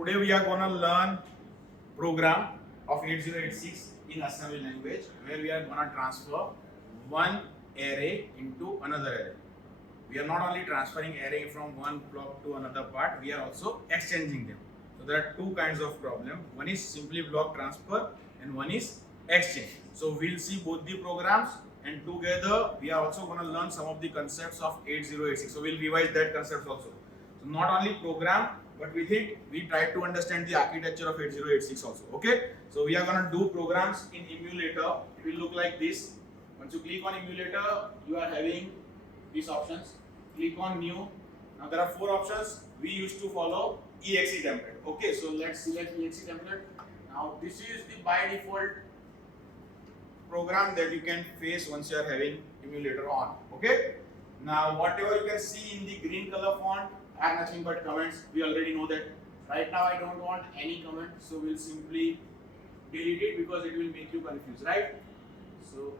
today we are gonna learn program of 8086 in assembly language where we are gonna transfer one array into another array. We are not only transferring array from one block to another part, we are also exchanging them. So there are two kinds of problem. One is simply block transfer and one is exchange. So we'll see both the programs and together we are also going to learn some of the concepts of 8086. So we'll revise that concepts also. So not only program, but with it we try to understand the architecture of 8086 also. Okay. So we are going to do programs in emulator. It will look like this. Once you click on emulator, you are having these options. Click on new. Now there are four options. We used to follow exe template. Okay, so let's select exe template. Now this is the by default program that you can face once you are having emulator on. Okay. Now whatever you can see in the green color font are nothing but comments. We already know that. Right now I don't want any comment, so we'll simply delete it because it will make you confused, right? So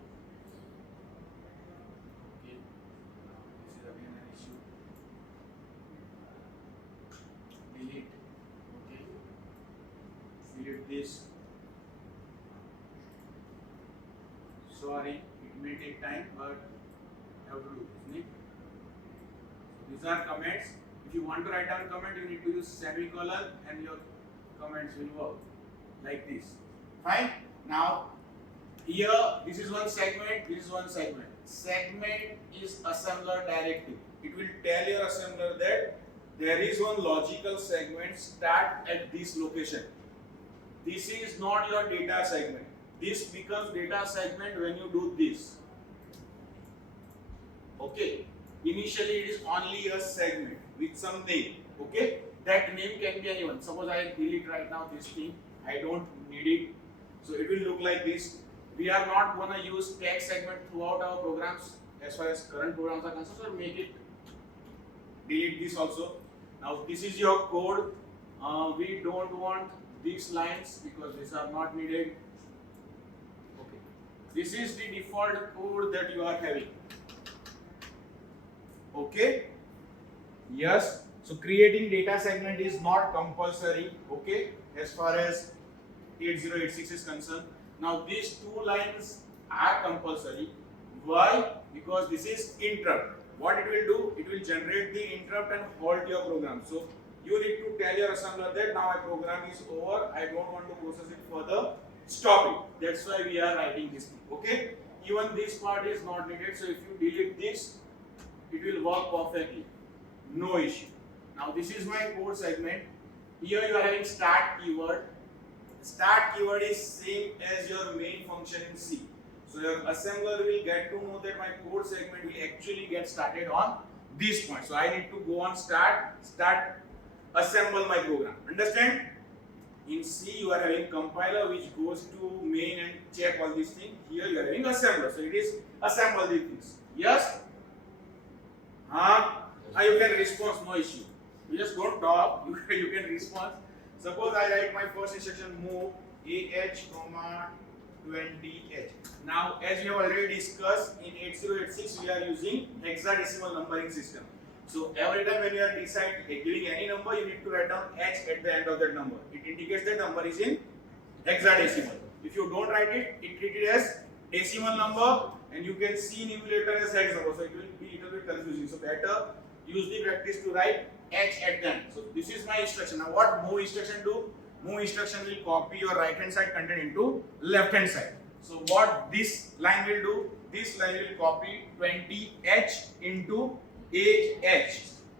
delete. Okay. Delete this. Sorry, it may take time, but I have to do this. Right? So these are comments. If you want to write down comment, you need to use semicolon and your comments will work like this. Fine. Now here this is one segment, this is one segment. Segment is assembler directive. It will tell your assembler that there is one logical segment start at this location. This is not your data segment. This becomes data segment when you do this. Okay. Initially it is only a segment with some name. Okay. That name can be anyone. Suppose I delete right now this thing. I don't need it. So it will look like this. We are not going to use text segment throughout our programs as far as current programs are concerned. So make it delete this also. Now this is your code. We don't want these lines because these are not needed. Okay. This is the default code that you are having. Okay. Yes. So creating data segment is not compulsory. Okay. As far as 8086 is concerned. Now these two lines are compulsory. Why? Because this is interrupt. What it will do? It will generate the interrupt and halt your program. So you need to tell your assembler that now my program is over. I don't want to process it further. Stop it. That's why we are writing this thing. Okay? Even this part is not needed. So if you delete this, it will work perfectly. No issue. Now this is my code segment. Here you are having start keyword. Start keyword is same as your main function in C. So your assembler will get to know that my code segment will actually get started on this point. So I need to go on start, assemble my program. Understand? In C you are having compiler which goes to main and check all these things. Here you are having assembler. So it is assemble these things. Yes? You can respond, no issue. You just don't talk, you can respond. Suppose I write my first instruction move AH, 20H. Now, as we have already discussed, in 8086 we are using hexadecimal numbering system. So every time when you are giving any number, you need to write down H at the end of that number. It indicates that number is in hexadecimal. If you don't write it, treat it as decimal number, and you can see in emulator as hex number. So it will be a little bit confusing. So better use the practice to write H at the end. So this is my instruction. Now what move instruction do? Move instruction will copy your right hand side content into left hand side. So what this line will do? This line will copy 20H into AH.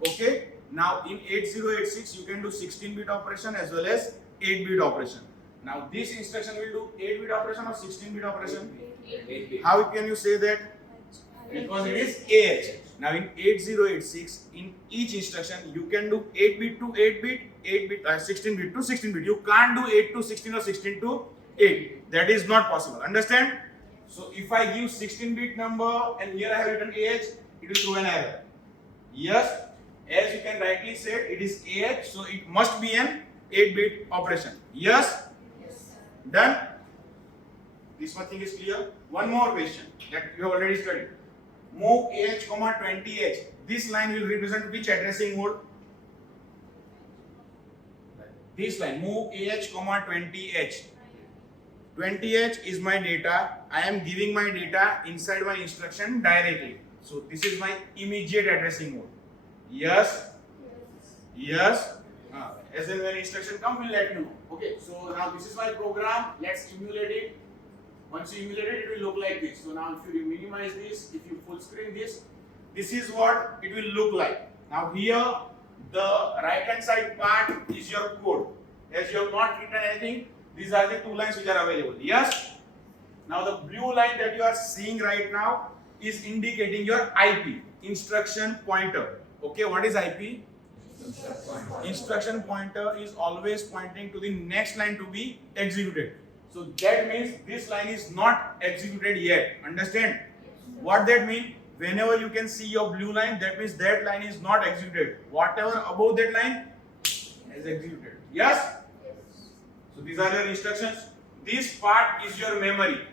Okay. Now in 8086 you can do 16-bit operation as well as 8-bit operation. Now this instruction will do 8-bit operation or 16-bit operation? 8-bit. How can you say that? Because it is AH. Now in 8086, in each instruction, you can do 8-bit to 8-bit, 8-bit, 16-bit to 16-bit. You can't do 8 to 16 or 16 to 8. That is not possible. Understand? So if I give 16-bit number and here I have written AH, it will throw an error. Yes, as you can rightly say, it is AH, so it must be an 8-bit operation. Yes? Yes. Done? This one thing is clear. One more question that you have already studied. Move AH, 20H. This line will represent which addressing mode? this line move AH comma 20H. 20H is my data. I am giving my data inside my instruction directly. So this is my immediate addressing mode. Yes. Yes. As and when instruction come, we'll let you know. Okay. So now this is my program. Let's emulate it. Once you emulate it, it will look like this. So now if you minimize this, if you full screen this, this is what it will look like. Now here, the right hand side part is your code. As you have not written anything, these are the two lines which are available. Yes. Now the blue line that you are seeing right now is indicating your IP, instruction pointer. Okay, what is IP? Instruction pointer is always pointing to the next line to be executed. So that means this line is not executed yet. Understand? What that means? Whenever you can see your blue line, that means that line is not executed. Whatever above that line is executed. Yes? So these are your instructions. This part is your memory.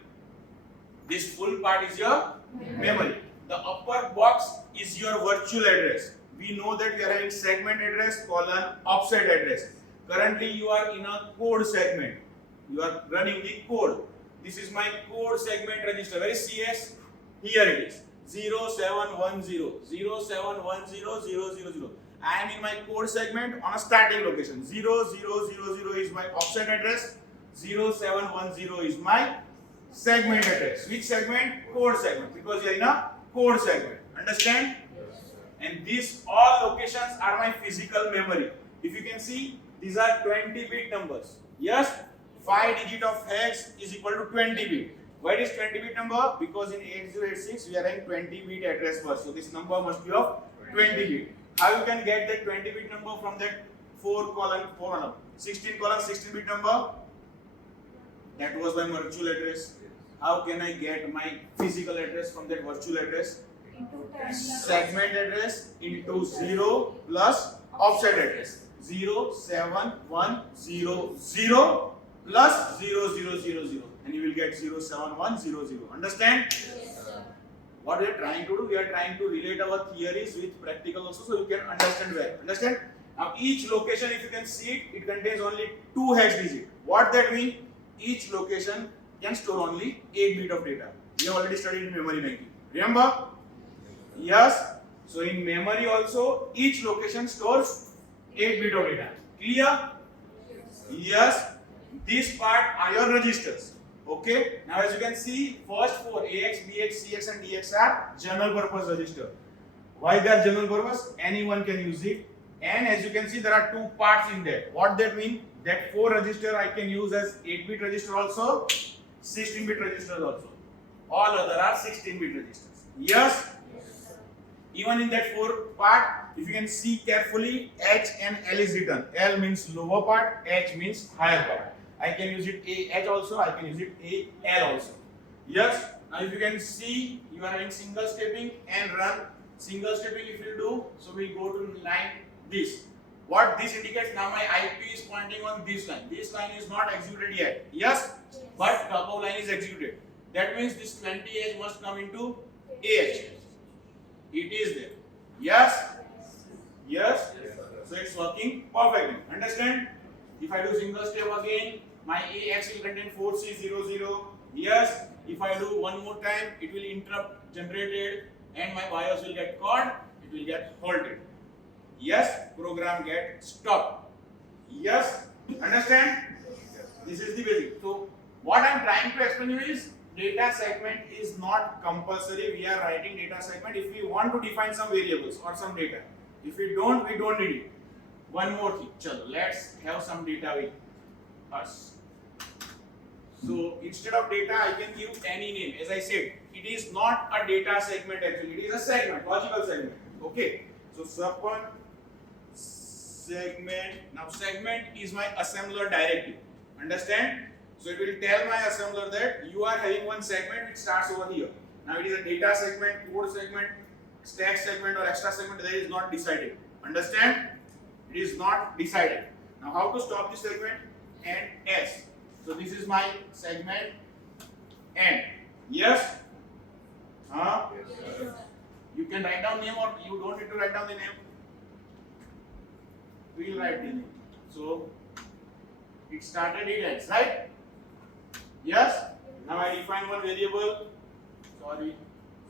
This full part is your memory. The upper box is your virtual address. We know that we are having segment address, colon, offset address. Currently you are in a code segment. You are running the code. This is my code segment register. Where is CS? Here it is. 0710, 0710, I am in my code segment on a starting location. 0000 is my offset address. 0710 is my segment address. Which segment? Code segment. Because you are in a code segment. Understand? And these all locations are my physical memory. If you can see, these are 20-bit numbers. Yes? 5 digit of hex is equal to 20 bit. Why it is 20-bit number? Because in 8086 we are having 20-bit address bus. So this number must be of 20-bit. How you can get that 20-bit number from that 16-bit number? That was my virtual address. How can I get my physical address from that virtual address? Segment address into 0 plus offset address. 07100 plus 0000, and you will get 07100. Understand? Yes, sir. What we are trying to do, we are trying to relate our theories with practical also, so you can understand well. Understand? Now each location, if you can see it, it contains only 2 hex digits. What that means? Each location can store only 8 bit of data. We have already studied in memory banking. Remember? Yes. So in memory also, each location stores 8 bit of data. Clear? Yes. This part are your registers. Okay. Now as you can see, first 4 AX, BX, CX and DX are general purpose register. Why they are general purpose? Anyone can use it. And as you can see, there are 2 parts in there. What that means? That 4 register I can use as 8-bit register also, 16-bit registers also. All other are 16-bit registers. Yes? Even in that 4 part, if you can see carefully, H and L is written. L means lower part, H means higher part. I can use it AH also, I can use it AL also. Yes? Now if you can see, you are having single stepping and run. Single stepping if you do, so we'll go to line this. What this indicates, now my IP is pointing on this line. This line is not executed yet. Yes? But the above line is executed. That means this 20H must come into AH. It is there. Yes? Yes? So it's working perfectly. Understand? If I do single step again, my AX will contain 4C00. Yes? If I do one more time, it will interrupt generated and my BIOS will get caught, it will get halted. Yes? Program get stopped. Yes? Understand? This is the basic. So what I am trying to explain you is, data segment is not compulsory. We are writing data segment if we want to define some variables or some data. If we don't need it. One more thing. Chalo, let's have some data with us. So instead of data, I can give any name. As I said, it is not a data segment actually. It is a segment, logical segment. Okay. So segment. Now segment is my assembler directive. Understand? So it will tell my assembler that you are having one segment which starts over here. Now it is a data segment, code segment, stack segment or extra segment, that is not decided. Understand? It is not decided. Now how to stop this segment? And S. So this is my segment N. Yes? Huh? Yes, sir. You can write down name or you don't need to write down the name. We will write the name. So it started, it ends, right? Yes. Now I define one variable. Sorry.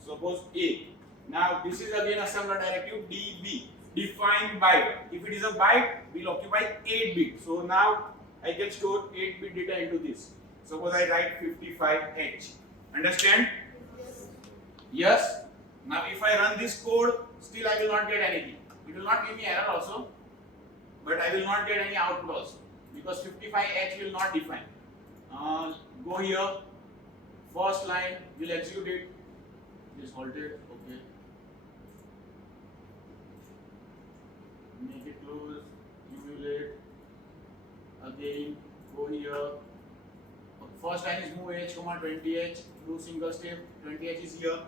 Suppose A. Now this is again assembler directive DB. Define byte. If it is a byte, we'll occupy 8 bit. So now I can store 8 bit data into this. Suppose I write 55H. Understand? Yes. Now if I run this code, still I will not get anything. It will not give me error also, but I will not get any output also, because 55H will not define. Go here, first line, will execute it. Just hold it, okay. Make it close, emulate. Again, go here. First line is move H, 20H, do single step, 20H is here.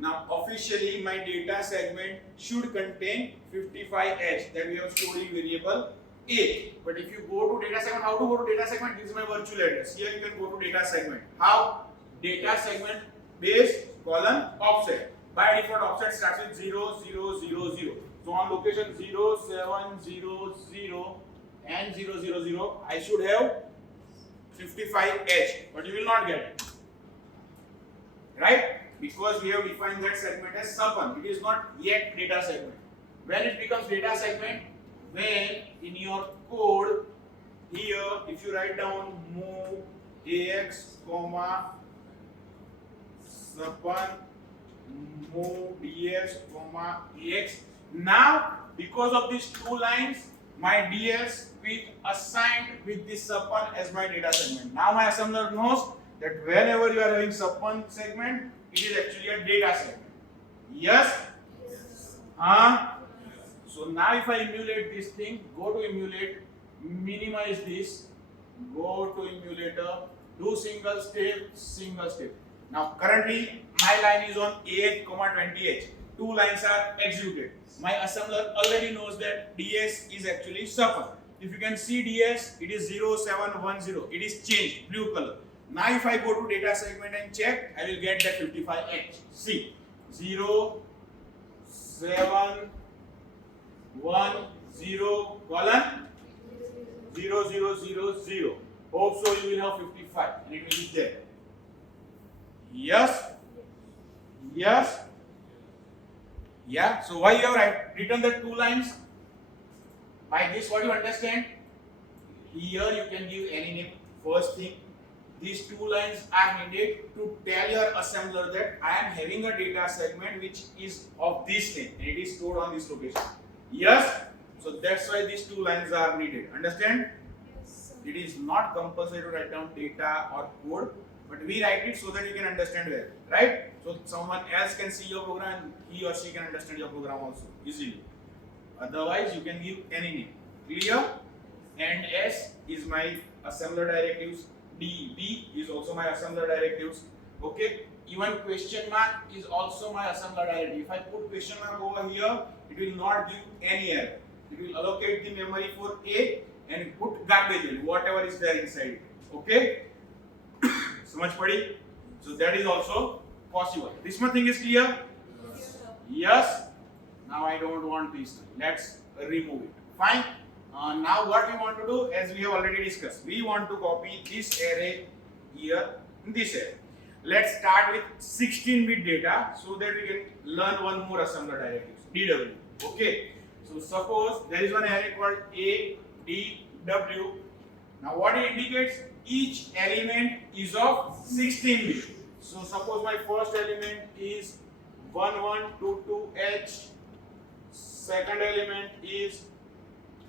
Now officially my data segment should contain 55H that we have stored in variable A. But if you go to data segment, how to go to data segment? This is my virtual address. Here you can go to data segment. How? Data segment base colon offset. By default offset starts with 0, 0, 0, 0. So on location 0, 7, 0, 0 and 0, 0, 0, I should have 55H, but you will not get it. Right? Because we have defined that segment as SUPN. It is not yet data segment. When it becomes data segment, when in your code here, if you write down move AX, SUPN, move DS, AX. Now, because of these two lines, my DS will assigned with this SUPN as my data segment. Now my assembler knows that whenever you are having SUPN segment, it is actually a data segment. Yes? So now if I emulate this thing, go to emulate, minimize this, go to emulator, do single step. Now currently my line is on AH, 20H. Two lines are executed. My assembler already knows that DS is actually SUPN. If you can see DS, it is 0710. It is changed, blue color. Now if I go to data segment and check, I will get that 55H. See, 0, 7, 1, 0, colon, 0, 0, 0, 0. Hope so you will have 55 and it will be there. Yes? Yes? Yeah, so why you have written the two lines? By this, what you understand? Here you can give any name. First thing, these two lines are needed to tell your assembler that I am having a data segment which is of this name and it is stored on this location. Yes? So that's why these two lines are needed. Understand? Yes, it is not compulsory to write down data or code, but we write it so that you can understand well, right? So someone else can see your program and he or she can understand your program also easily. Otherwise, you can give any name. Clear? And S is my assembler directives. DB is also my assembler directives. Okay? Even question mark is also my assembler directive. If I put question mark over here, it will not give any error. It will allocate the memory for A and put garbage in whatever is there inside it. Okay? So much buddy. So that is also possible. This much thing is clear? Yes. Now I don't want this. Let's remove it. Fine. Now what we want to do, as we have already discussed, we want to copy this array here in this array. Let's start with 16-bit data so that we can learn one more assembler directives, DW. Okay. So suppose there is one array called ADW. Now what it indicates? Each element is of 16-bit. So suppose my first element is 1122H. Second element is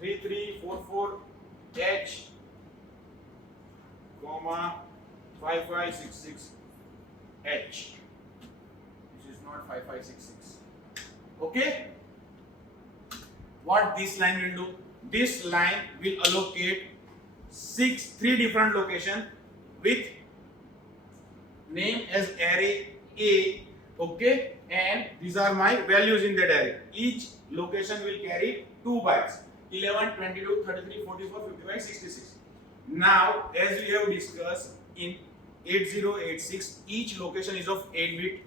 3344H, 5566H. This is not 5566. Okay? What this line will do? This line will allocate three different locations with name as array A. Okay? And these are my values in that array. Each location will carry 2 bytes. 11, 22, 33, 44, 55, 66. Now, as we have discussed in 8086, each location is of 8-bit.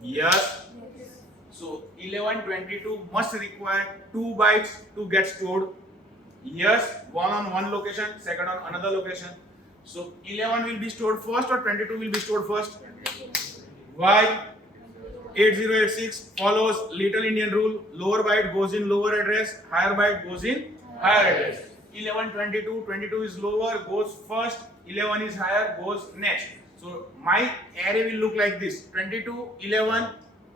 Yes. So 11, 22 must require 2 bytes to get stored. Yes, one on one location, second on another location. So 11 will be stored first or 22 will be stored first? Why? 8086 follows Little Indian rule. Lower byte goes in lower address, higher byte goes in higher address. 11, 22, 22 is lower, goes first, 11 is higher, goes next. So my array will look like this: 22, 11,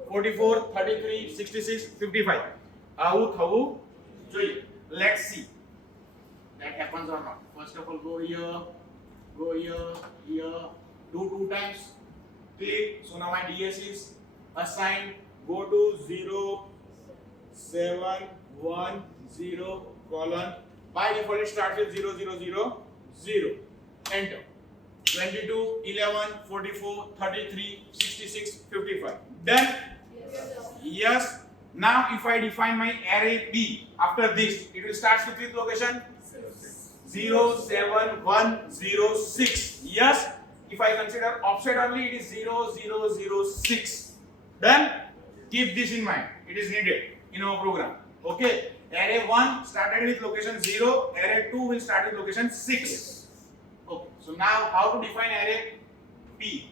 44, 33, 66, 55. Let's see that happens or not. First of all, go here, here, do 2 times, click. So now my DS is assigned. Go to 0, 7, 1, 0, colon. By default it starts with 0, 0, 0, 0. Enter. 22, 11, 44, 33, 66, 55. Done? Yes. Now if I define my array B after this, it will start with which location? 0, 7, 1, 0, 6. Yes. If I consider offset only, it is 0, 0, 0, 6. Done? Keep this in mind. It is needed in our program. Okay. Array 1 started with location 0. Array 2 will start with location 6. Okay. So now how to define array B?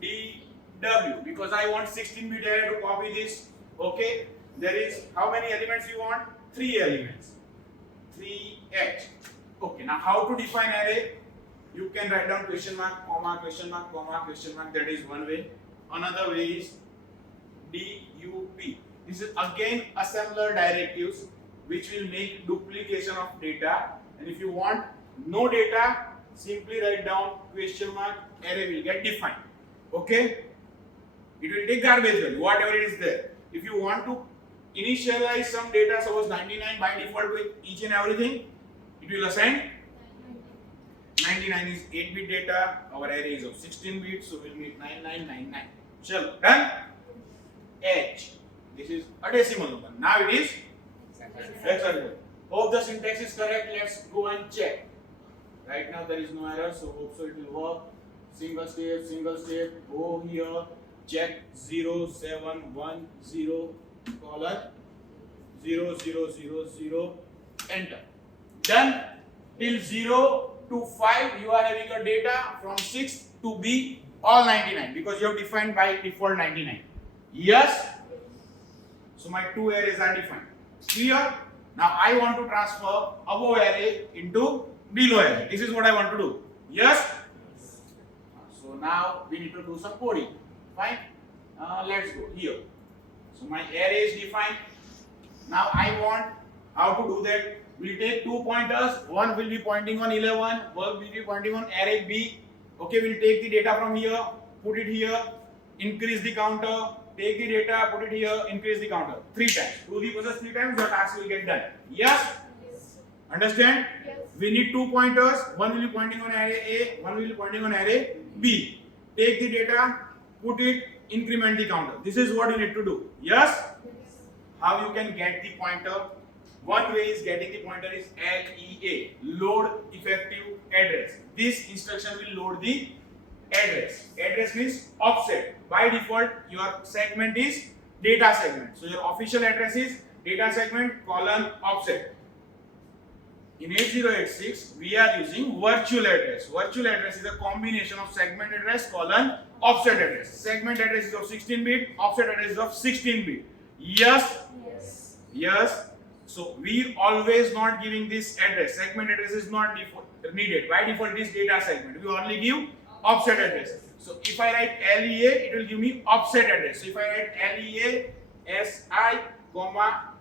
DW. Because I want 16-bit array to copy this. Okay. There is how many elements you want? 3 elements. 3H. Okay. Now how to define array? You can write down question mark, comma, question mark, comma, question mark. That is one way. Another way is DUP. This is again assembler directives which will make duplication of data. And if you want no data, simply write down question mark, array will get defined. Okay? It will take garbage value, whatever it is there. If you want to initialize some data, suppose 99 by default with each and everything, it will assign 99 is 8-bit data, our array is of 16 bits, so we'll make 9999. Shall done? H. This is a decimal number. Now it is hexadecimal. Hope the syntax is correct. Let's go and check. Right now there is no error, so hope so it will work. Single step, go here, check 0, 7, 1, 0, colon 0, 0, 0, 0, enter. Done. Till 0 to 5 you are having your data, from 6 to B all 99 because you have defined by default 99. Yes. So my 2 arrays are defined. Clear? Now I want to transfer above array into below array. This is what I want to do. Yes. So now we need to do some coding. Fine. Let's go here. So my array is defined. Now I want how to do that. We'll take 2 pointers. One will be pointing on 11. One will be pointing on array B. Okay, we'll take the data from here, put it here, increase the counter, take the data, put it here, increase the counter 3 times. Do the process 3 times, your task will get done. Yes? Yes. Understand? Yes. We need 2 pointers. One will be pointing on array A, one will be pointing on array B. Take the data, put it, increment the counter. This is what you need to do. Yes? Yes. How you can get the pointer? One way is getting the pointer is LEA, load effective address. This instruction will load the address. Address means offset. By default, your segment is data segment. So your official address is data segment colon offset. In 8086, we are using virtual address. Virtual address is a combination of segment address colon offset address. Segment address is of 16-bit, offset address is of 16-bit. Yes? Yes. Yes. So we always not giving this address. Segment address is not needed. By default, it is data segment. We only give offset address. So if I write LEA, it will give me offset address. So if I write LEA SI comma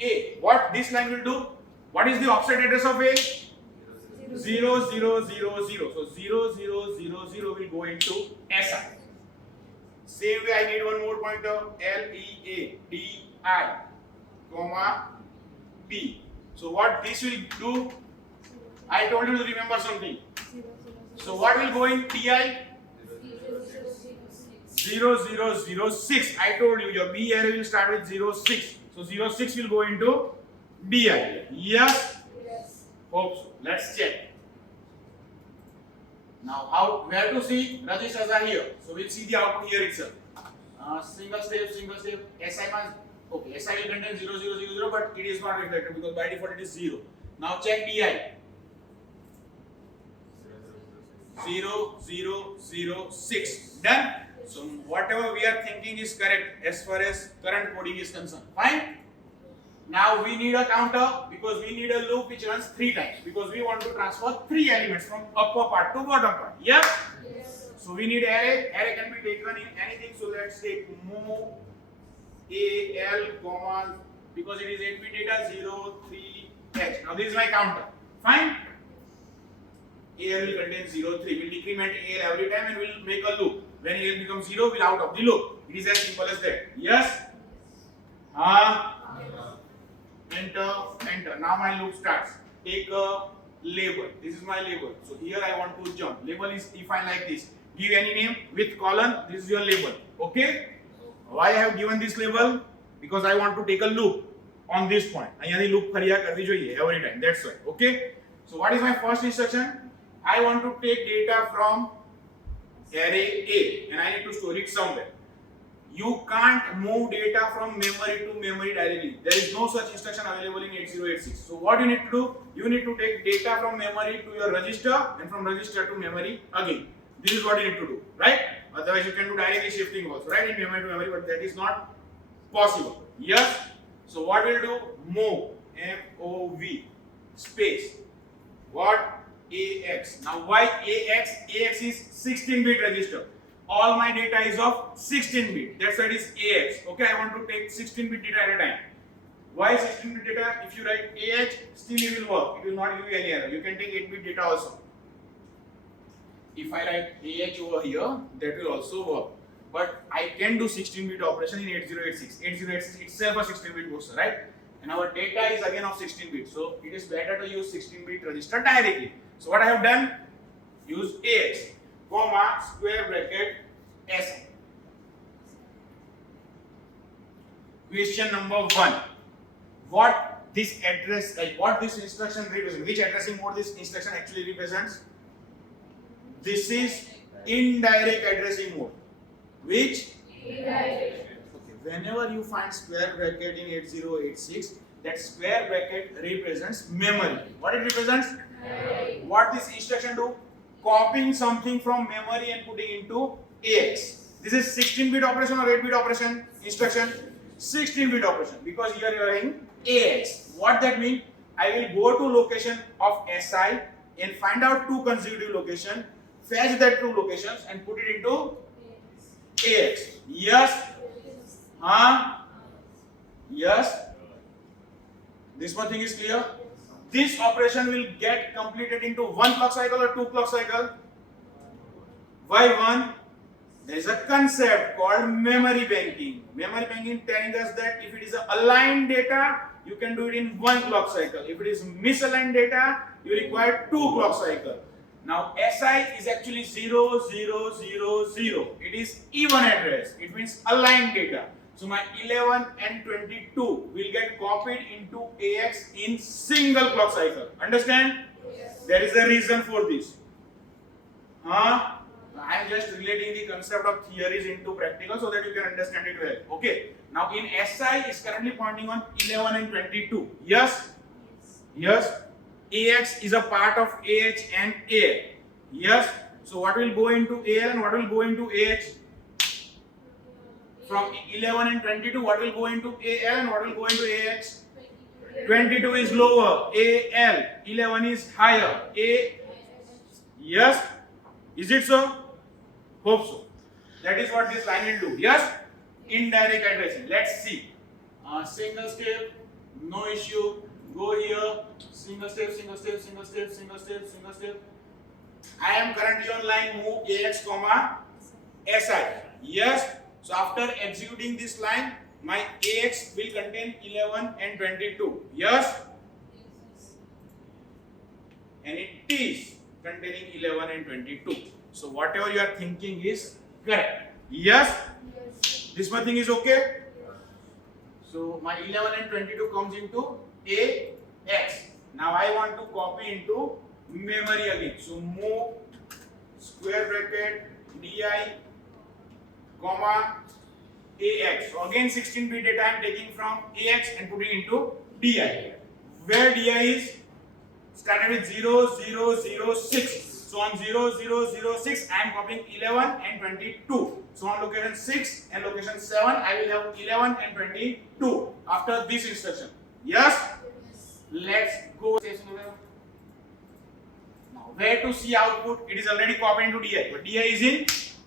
A, what this line will do? What is the offset address of A? 0, 0, 0, 0. So 0, 0, 0, 0 will go into SI. Same way I need one more pointer, LEA DI comma B. So what this will do? I told you to remember something. So what will go in DI? 0006. I told you your B array will start with 06. So 06 will go into DI. Yes? Yes. Hope so. Let's check. Now where to see registers are here. So we'll see the output here itself. Single step. SI Okay, SI will contain 0, 0, 0, 0, but it is not reflected because by default it is 0. Now check DI. 0, 0, 0, 6. Done. So whatever we are thinking is correct as far as current coding is concerned. Fine. Now we need a counter because we need a loop which runs 3 times because we want to transfer 3 elements from upper part to bottom part. Yeah? Yes. So we need array. Array can be taken in anything. So let's take move AL comma because it is 8-bit data 0, 3, H. Now this is my counter. Fine. AL will contain 0, 3. We'll decrement AL every time and we'll make a loop. When AL becomes 0, we'll out of the loop. It is as simple as that. Yes? Enter, enter. Now my loop starts. Take a label. This is my label. So here I want to jump. Label is defined like this. Give any name with colon. This is your label. Okay? Why I have given this label? Because I want to take a loop on this point. I loop every time. That's why. Okay? So what is my first instruction? I want to take data from array A and I need to store it somewhere. You can't move data from memory to memory directly. There is no such instruction available in 8086. So what you need to do? You need to take data from memory to your register and from register to memory again. This is what you need to do, right? Otherwise you can do directly shifting also, right? In memory to memory, but that is not possible. Yes? So what we'll do? Move MOV space what? AX. Now why AX? AX is 16-bit register. All my data is of 16-bit. That's why it is AX. Okay, I want to take 16-bit data at a time. Why 16-bit data? If you write AH, still it will work. It will not give you any error. You can take 8-bit data also. If I write AH over here, that will also work. But I can do 16-bit operation in 8086. 8086 itself a 16-bit processor, right? And our data is again of 16-bit. So it is better to use 16-bit register directly. So what I have done? Use AH, comma, square bracket, S. Question number 1. What this address, what this instruction represents? Which addressing mode this instruction actually represents? This is indirect addressing mode. Which? Indirect. Okay. Whenever you find square bracket in 8086, that square bracket represents memory. What it represents? Memory. What this instruction do? Copying something from memory and putting into AX. This is 16-bit operation or 8-bit operation instruction? 16-bit operation because here you are in AX. What that means? I will go to location of SI and find out 2 consecutive locations, fetch that 2 locations and put it into AX. Yes? Yes? This one thing is clear? This operation will get completed into 1 clock cycle or 2 clock cycle? Why 1? There is a concept called memory banking. Memory banking telling us that if it is aligned data, you can do it in 1 clock cycle. If it is misaligned data, you require 2 clock cycle. Now SI is actually 0, 0, 0, 0. It is even address. It means aligned data. So my 11 and 22 will get copied into AX in single clock cycle. Understand? Yes. There is a reason for this. I am just relating the concept of theories into practical so that you can understand it well. Okay. Now in SI is currently pointing on 11 and 22. Yes? Yes. AX is a part of AH and AL. Yes? So what will go into AL and what will go into AH? From 11 and 22, what will go into AL and what will go into AX? 22 is lower. AL. 11 is higher. A. Yes? Is it so? Hope so. That is what this line will do. Yes? Indirect addressing. Let's see. Single step. No issue. Go here. Single step, single step, single step, single step, single step. I am currently on line move AX, SI. Yes? So after executing this line, my AX will contain 11 and 22. Yes? And it is containing 11 and 22. So whatever you are thinking is correct. Yes? Yes. This one thing is okay? So my 11 and 22 comes into AX. Now I want to copy into memory again. So move square bracket DI comma AX. So again 16-bit data I am taking from AX and putting into DI. Where DI is started with 0006. So on 0006 I am copying 11 and 22. So on location 6 and location 7 I will have 11 and 22 after this instruction. Yes? Let's go. Now where to see output? It is already copied into DI, but DI is in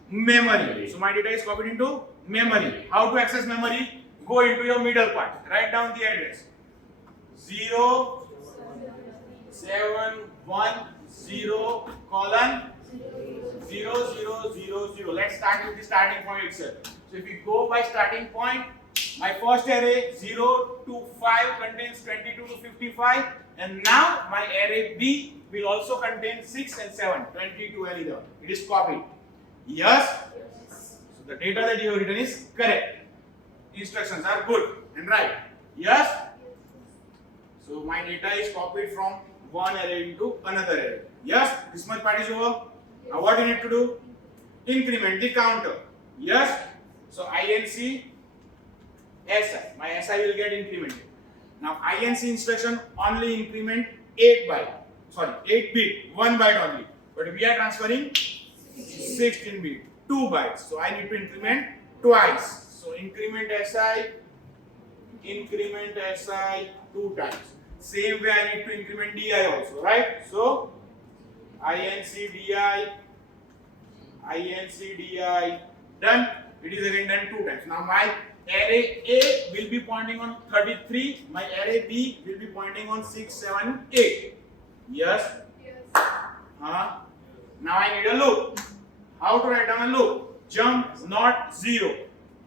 memory. So my data is copied into memory. How to access memory? Go into your middle part. Write down the address. 0710:0000. Let's start with the starting point itself. So if we go by starting point, my first array 0 to 5 contains 22 to 55, and now my array B will also contain 6 and 7, 22 and 11. It is copied. Yes? So the data that you have written is correct. Instructions are good and right. Yes? So my data is copied from one array into another array. Yes? This much part is over. Now what you need to do? Increment the counter. Yes? So INC SI. My SI will get incremented. Now INC instruction only increment 8 bit, 1 byte only. But we are transferring 16 bit, 2 bytes. So I need to increment twice. So increment SI 2 times. Same way I need to increment DI also, right? So INC DI done. It is again done 2 times. Now my array A will be pointing on 33. My array B will be pointing on 6, 7, 8. Yes? Now I need a loop. How to write down a loop? Jump not 0.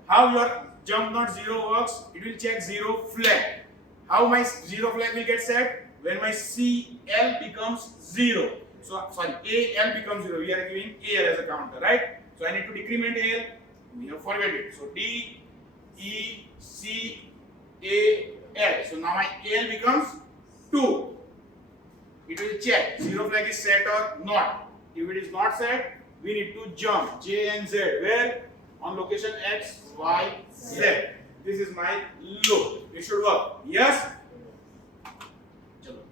How your jump not 0 works? It will check 0 flag. How my 0 flag will get set? When my CL becomes 0. So sorry, AL becomes 0. We are giving AL as a counter, right? So I need to decrement AL. We have forget it. So D E C A L. So now my AL becomes 2. It will check 0 flag is set or not. If it is not set, we need to jump J and Z. Where? On location X, Y, Z. This is my loop. It should work. Yes? Chalo.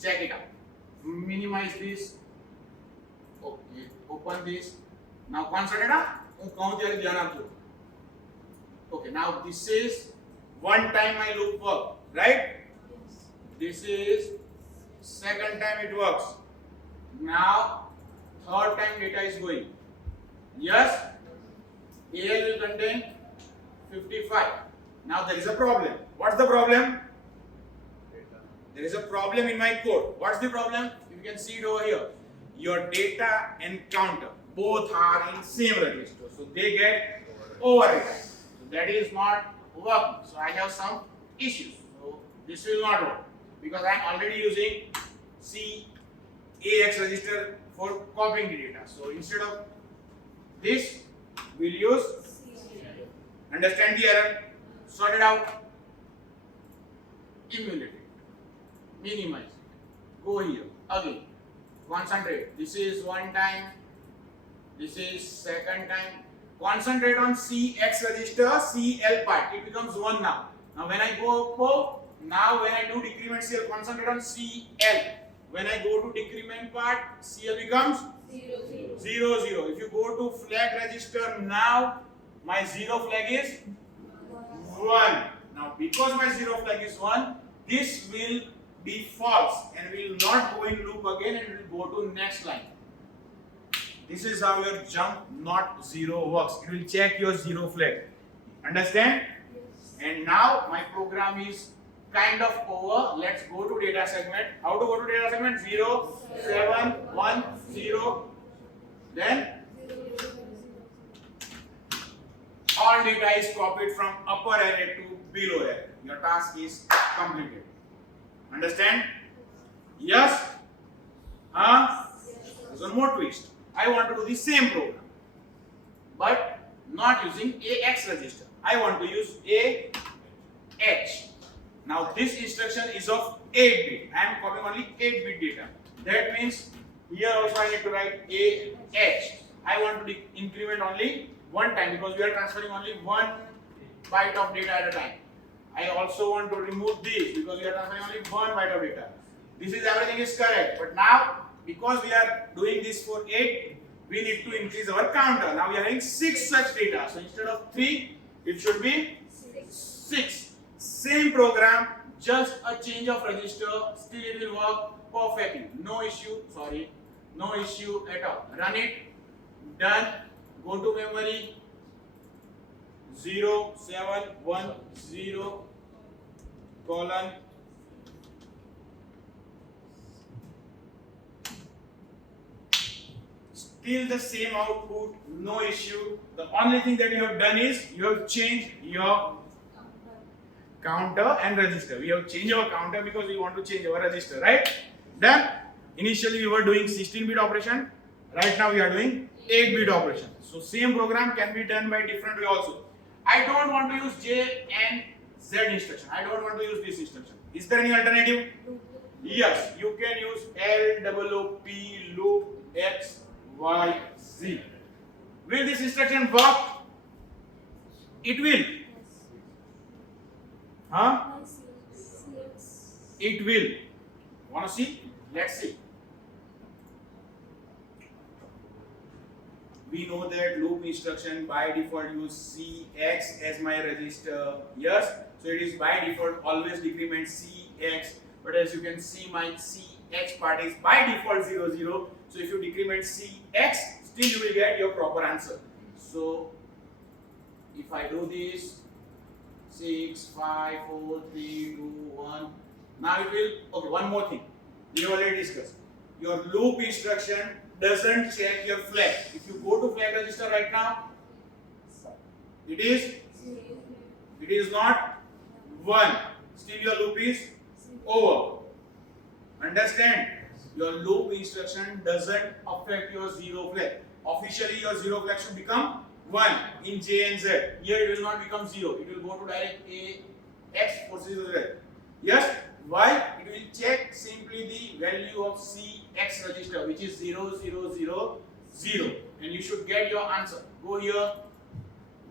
Check it out. Minimize this. Okay. Open this. Now concentrate on. Okay. Now this is one time my loop work, right? This is second time it works. Now third time data is going. Yes? AL will contain 55. Now there is a problem. What's the problem? There is a problem in my code. What's the problem? You can see it over here. Your data and counter both are in same register. So they get overwritten. So that is not working. So I have some issues. So this will not work because I am already using CAX register for copying the data. So instead of this, we'll use understand the error, sort it out, emulate it, minimize it, go here, again, concentrate. This is one time, this is second time. Concentrate on CX register, CL part. It becomes 1 now. Now when I go now when I do decrement CL, concentrate on CL. When I go to decrement part, CL becomes 0, 0. If you go to flag register now, my 0 flag is 1. Now because my 0 flag is 1, this will be false and will not go in loop again and it will go to next line. This is how your jump not 0 works. It will check your 0 flag. Understand? And now my program is kind of over. Let's go to data segment. How to go to data segment? 0, 7, 1, 0. Then all data is copied from upper array to below array. Your task is completed. Understand? Yes? There's one more twist. I want to do the same program, but not using AX register. I want to use AH. Now this instruction is of 8 bit. I am copying only 8 bit data. That means here also I need to write AH. I want to increment only one time because we are transferring only one byte of data at a time. I also want to remove this because we are transferring only 1 byte of data. This is everything is correct, but now because we are doing this for 8, we need to increase our counter. Now we are having 6 such data. So instead of 3, it should be 6. Same program, just a change of register, still it will work perfectly. No issue, no issue at all. Run it, done, go to memory, 0710 colon still the same output, no issue. The only thing that you have done is you have changed your counter and register. We have changed our counter because we want to change our register, right? Done. Initially we were doing 16-bit operation. Right now we are doing 8-bit operation. So same program can be done by different way also. I don't want to use J and Z instruction. I don't want to use this instruction. Is there any alternative? Yes, you can use LOOP loop X Y Z. Will this instruction work? It will. Huh? It will. Wanna see? Let's see. We know that loop instruction by default use CX as my register. Yes, so it is by default always decrement CX. But as you can see, my CX part is by default 0 0. So if you decrement CX, still you will get your proper answer. So if I do this 6 5 4 3 2 1, now it will. Okay, one more thing we already discussed. Your loop instruction doesn't check your flag. If you go to flag register right now, it is not 1. Still your loop is over. Understand? Your loop instruction doesn't affect your 0 flag. Officially your 0 flag should become 1 in J and Z. Here it will not become 0. It will go to direct A X for 0 Z. Yes? Why? It will check simply the value of CX register, which is 0 0 0 0, and you should get your answer. Go here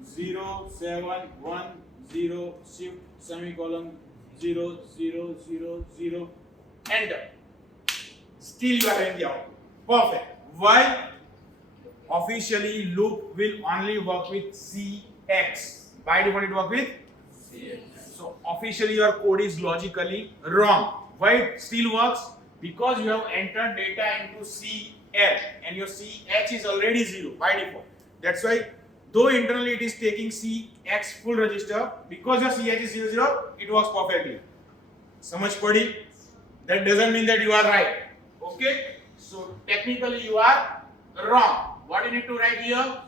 0 7 1 0 shift semicolon 0 0 0 0 enter. Still you are having the output. Perfect. Why? Officially loop will only work with CX. By default it works with CX. So officially your code is logically wrong. Why it still works? Because you have entered data into CL and your CH is already 0 by default. That's why though internally it is taking CX full register, because your CH is 0 0, it works perfectly. Samajh padi? That doesn't mean that you are right. Okay? So technically you are wrong. What you need to write here?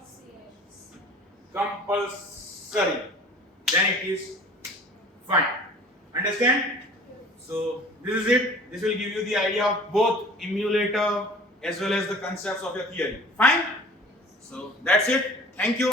Compulsory. Then it is fine. Understand? So this is it. This will give you the idea of both emulator as well as the concepts of your theory. Fine? So that's it. Thank you.